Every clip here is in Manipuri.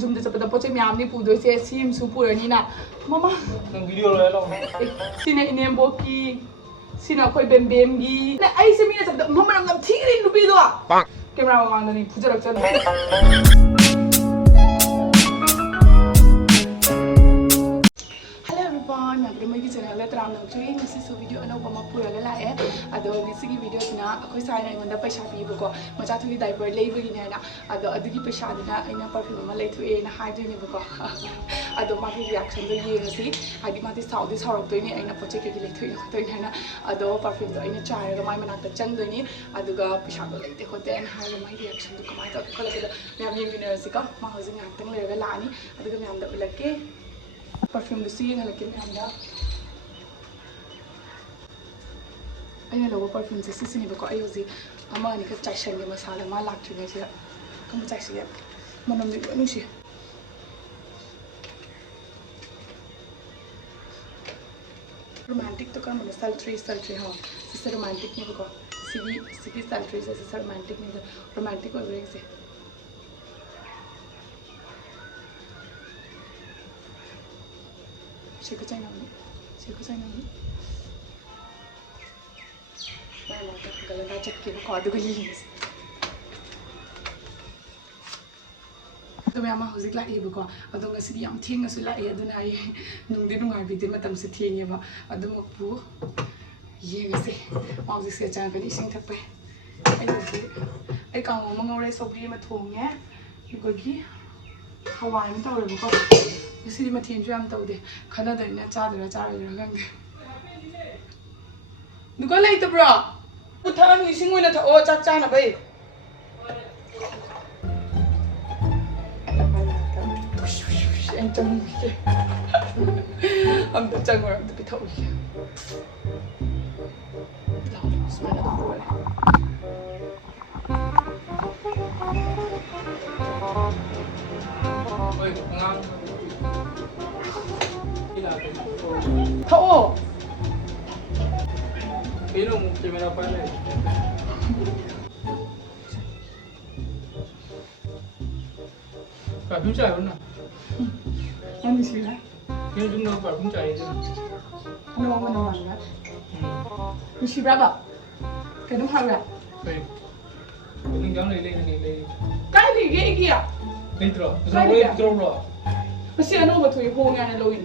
좀 더 potchei ꯃꯌꯥꯝꯅꯤ ꯄꯨꯗꯣꯏꯁꯦ ꯁꯤꯝꯁꯨ ꯄꯨꯔꯅꯤꯅ ꯃꯃꯥ ꯅꯪ ꯚꯤꯗꯤꯑꯣ ꯂꯣꯏ ꯂꯥꯎ ꯁꯤꯅ 이nem복기 sina akhoi bembemgi na ai se mina sabda mamanam nam thigri nupi do camera mangda ni pujarak chana everyone, I'm going to channel let ram nang this is video ano pa mapuraga la ado ngisi video sina akhoi sai na ngonda paisa pi ko macha thuri diaper leibu gi na ado adugi paisa dina aina perfume ma lei thue na hai dini ko ado ma gi reaction do ye ngasi adi ma ti saudi sarok do ni aina potchei ke lei thue to na ado perfume do aina chai ga mai manak ta chang do ni aduga paisa do lei te khote and hai ma reaction do kamai ta ko la da myam yeng ni si ka ma hoji ngak tang le ga la ni aduga myam da ulake perfume do see na lakin anda aina lawa perfume se sini ba ko ayozi ama ni ka chashan ge masala ma lak thune se kam chai se manam ni nu si romantic to kam sultry ha se romantic ni ba ko sigi sultry se romantic ni romantic ho gye se Shake a china. Well, I'm check the card. So I'm a house like you go. I don't see young things like you don't I. No, they don't have it. Madam sitting here. I don't know who. Yes, all this is a very sing up. I can't remember so pretty at home. Yeah, you go here. Hawaii I'm told you. You see my team jam told you. Canada in a charter. You go later, bro. What time you sing when at all? China Bay. I'm the jungle of the Pitoy. Smell of the boy. Thao Pino mo camera pa na perfume chai na Ano sila? Pino dun na perfume chai din Ano mo naman ba? Mishi braba. Kanong haga? Hey. Ning gang lei Kai li ge igia. Litro. So we litro bro. Kasi ano ba to yung nga na loin?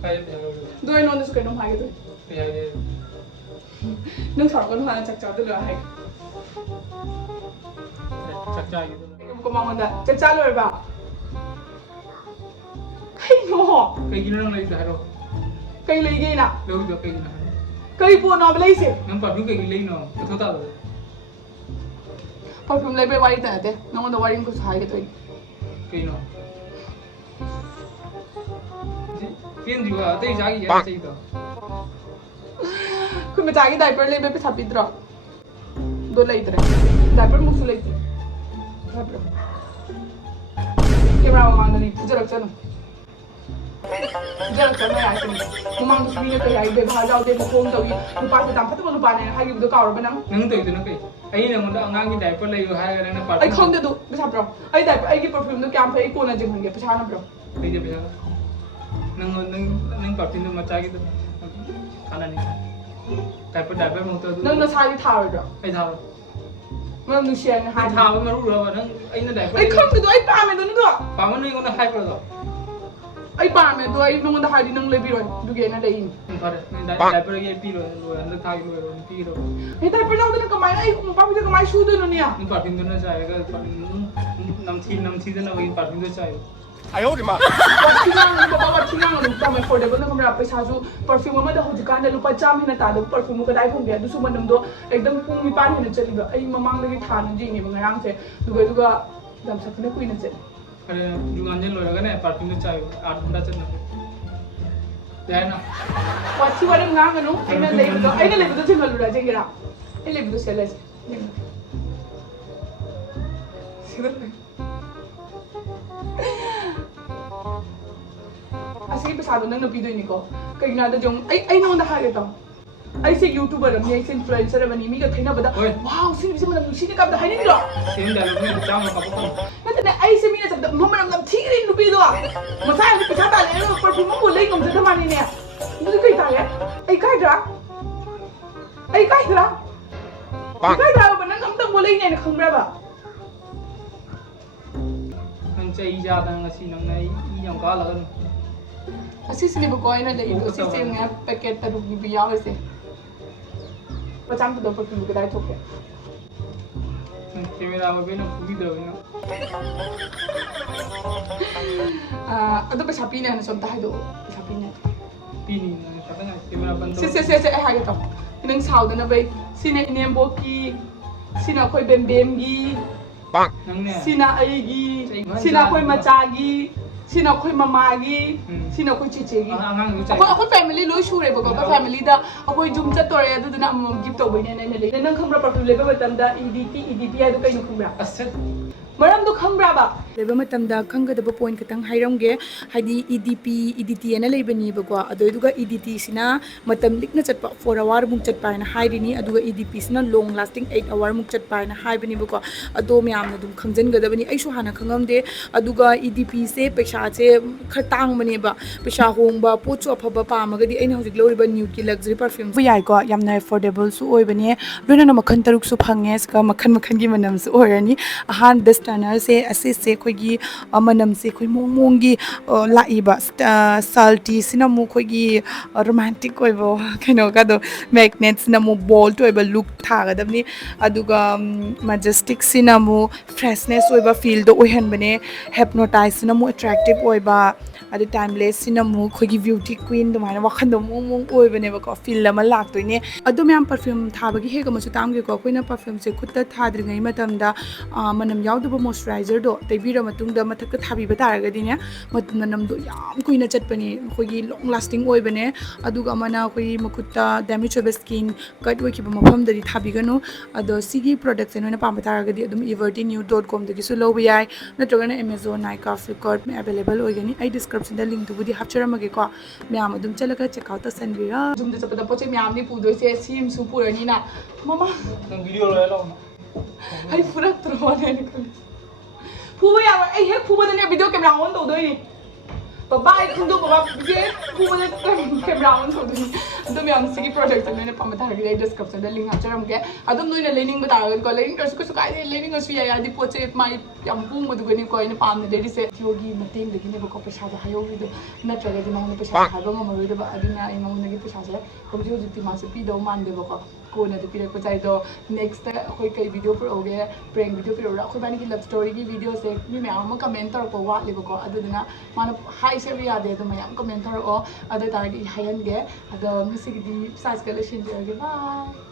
Kaya na lo. Doy no nso kanong haga to. Kaya ni Nung sarap ko nung halang chakcha to lo haga. chakcha gitu. Kumamanda. Chakcha lo ba? Kai no. Kaya gina lang lagi daharo. Kai lagi na. Lo do kaya gina. Kai po no balay si. Nang perfume kaya gilay no. Ito ta. Perfume lay ba wari ta ate? Nung ano waring ko sa haga to. Kaya no. Kian juga, tapi jagi ya sih itu. Kung matagi diaper lay ba pitapi dra. Do lay dra. Diaper musu lay ti. Diaper. Camera mangda ni pujarak chana. Pujarak chana ya sin. Mumang to sini kaya ibe bhajaw de phone tawi. Lupa se dam phat lupa ne hagi do kaur ba nang. Nang itu na kay. Ay na mo da angang diaper lay hai ga na Ay khong de do bisa bro. Ay diaper ay gi perfume do kyam phai ko na jing hange pachana bro. Kaya bisa. Nang perfume do macha gitu. Kana ni. Diaper mo to. Nang nasai thar bro. Ay thao. Mam nu share na hai. Thao ma ru ro nang ay na diaper. Ay khong de do ay pa me do no. Pa mo ni ko na hai pro do. Ay pa me do ay nung da hai di nang le bi ro. Du ge na dai. Pare, diaper ge pi ro and thao ro pi ro. Ay diaper lang do kamay ay kung pa bi kamay shu do no niya. Nang perfume do na jayega namthi na wagi perfume do chayo. 哎呦我的妈！ Watingang baba watingang lupa may affordable na kamera paisa ju perfume mo da hojikan da lupa cham hina ta do perfume ko dai phung ge du su manam do ekdam pung mi pan hina chali ba ai mamang lagi than ji ni mangarang se duga dam sa thina kuina che Kare jugan jen lo ga na perfume do chayo 8 घंटा चलना है ना wati waram ngang anu aina lebu do chengal lura jengira ai lebu do selas Asli pasado nang nabidoy ni ko. Kaya nga daw yung, ay naman nakakita to. Ay si YouTuber ram, ay si influencer ram, ni Miga tayo na ba da? Wow, sino bisa mo nang sini ka ba da? Hay nila. Sino dalo mo, tama ka po. Nanti na ay si Mina sa Mama nam tigri nubi do. Masai ni pisa ta le perfume mo lei ngom jata mani ne. Ni kai ta le. Ai kai dra. Ai kai dra. Kai dra ba nang am tang mo lei ne khang bra ba. Nang chai ja da ngasi nang nai I yang ka la gan. Asi sini ba ko ina le ito si sem nga packet ta ru bi yaw se. Pa cham to perfume ka dai thok ke. Camera में भी ना पूरी दो ना अदो पैसा पीने है ना सब ताहे दो पैसा पीने पीनी ना पता ना कैमरा बंद से आई हागे तो इनंग साउद ना भाई सीने नेम्बो की सीना कोई बेम की सीना आएगी सीना कोई मचागी सीना कोई ममागी सीना कोई चीचेगी अखोई फैमिली लोई शुरे बको का फैमिली दा अखोई जुम चतोरे अदुना गिफ्ट तौबैने ने ले नंग खंब्रा परफ्यूम लेबे मतमदा EDP आदु कइनु खंब्रा असत मरम दु खंब्रा बा लेबे मतमदा खंगदब पॉइंट खतंग हाइरमगे हाइदी EDT एना लेबनी बको अदुगा EDT सिना मतम लिकना चटपा 4 आवर मुक चटपा ना हाइरिनी अदुगा EDP सिना लॉन्ग लास्टिंग 8 आवर मुक चटपा ना हाइबनी बको अदो म्यामना दुम खंजनगदबनी आइसु हाना खंगमदे अदुगा EDP से पैसा से खर तांग बनेबा पैसा होंबा पोचो अफबा पामगदी अइना हजिक लोरिबा न्यूड की लग्जरी परफ्यूम बु याइको यामना अफोर्डेबल सु ओइबने लोइना मखन तरुक सु फंगे सका मखन की मनम सु ओरनी अहान बेस्ट टनर से असे से खोगी मनम से खोई मोंगी लाइबा साल्टी सिना मु खोगी रोमांटिक ओइबो कनो कादो मैग्नेट्स ना मु बोल्ड ओइबा लुक थागदबनी अदुगा मैजेस्टिक सिना मु फ्रेशनेस ओइबा फील दो ओहनबने हिप्नोटाइज सिना मु अट्रैक्टिव ओइबा अदु टाइमलेस सिना मु खोगी ब्यूटी क्वीन दुमाना वखन दो मोंग ओइबने बको फील लमा लाक्तोइने अदु म्याम परफ्यूम थाबगी हेगा मसु तामगे को कोइना परफ्यूम से खुत्ता थाद्रिङै मतमदा मनम याउदबो मॉइस्चराइजर दो तैबिरा मतुंगदा मथक थाबिबा तारगदिने मनम दो याम कुइना चटपनी खोगी लॉन्ग लास्टिंग ओइबने अदुगा मना खोई मखुत्ता डैमेज ओइबा स्किन कट ओइखिबा मफमदरी थाबिगनु अदो सिगी प्रोडक्ट्स एनोना पामा तारगदि अदुम evertynude.com दगिसु लोबा याय नत्रगना Amazon Nykaa Flipkart में अवेलेबल ओइगनी आई डिस्क्रिप्शन दा लिंक दुबुदी हापचरमगे को म्याम अदुम चलगा चेकआउट तसनबिरा जुम दे चपदा पोचे म्याम नि पुदोइसे सीम सु पुरनी ना ममा नंग वीडियो लो लो आई पुरा त्रोने नि फुबा या आई हे फुबा दने वीडियो कैमरा ऑन तो दोइनी बाबा आई खुंदो बाबा ये फुबा दे कैमरा ऑन तो दोइनी अदुम याम सिगी प्रोडक्ट ने पामा तारगे आई डिस्क्रिप्शन दा लिंक हापचरमगे अदुम नोइना लेनिंग बतारगे को लेनिंग करसु कुछ काय लेनिंग असु या यादी पोचे माई याम पुंग मदुगनी को इन पाम ने से योगी मतेंग दगिने बको पैसा दा हायो विदो नत्रगे दि माने पैसा हाबा ngमरोइदो बा अदिना आई माने पैसा से होजि होजि ति मासे पी दो मान दे बको कोना दे पिरक पचाइ दो नेक्स्ट अखोई कई वीडियो पर ओगे प्रैंक वीडियो पर ओरा अखोई बानी की लव स्टोरी की वीडियो से मी म्याम कमेंट तर को वाट लेबको अदुना माने हाई से यादे दो म्याम कमेंट तर ओ अदु तारगी हायन गे अदो मिसिगी साइज कलेक्शन दे बाय